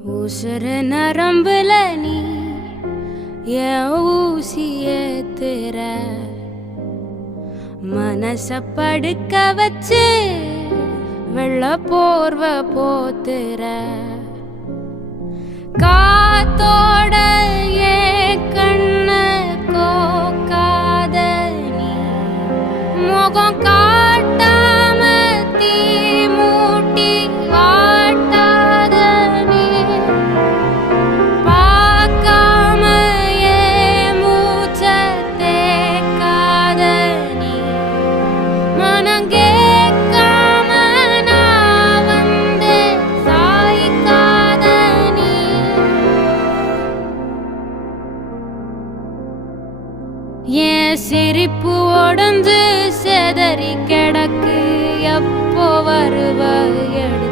உசுர நரம்புல நீ என் ஊசிய திற மனச படுக்க வச்சு வெள்ள போர்வ போத்துற காத்தோட ஏ கண்ண கோக்காத நீ முகம் காட்டாம தீ மூட்டி வாட்டாத நீ பார்க்காம ஏ மூச்ச தேக்காத நீ மனம் கேட்காம நான் வந்து சாய்க்காத நீ என் சிரிப்பு உடஞ்சு செதறி கிடக்கு எப்போ வருவ எடு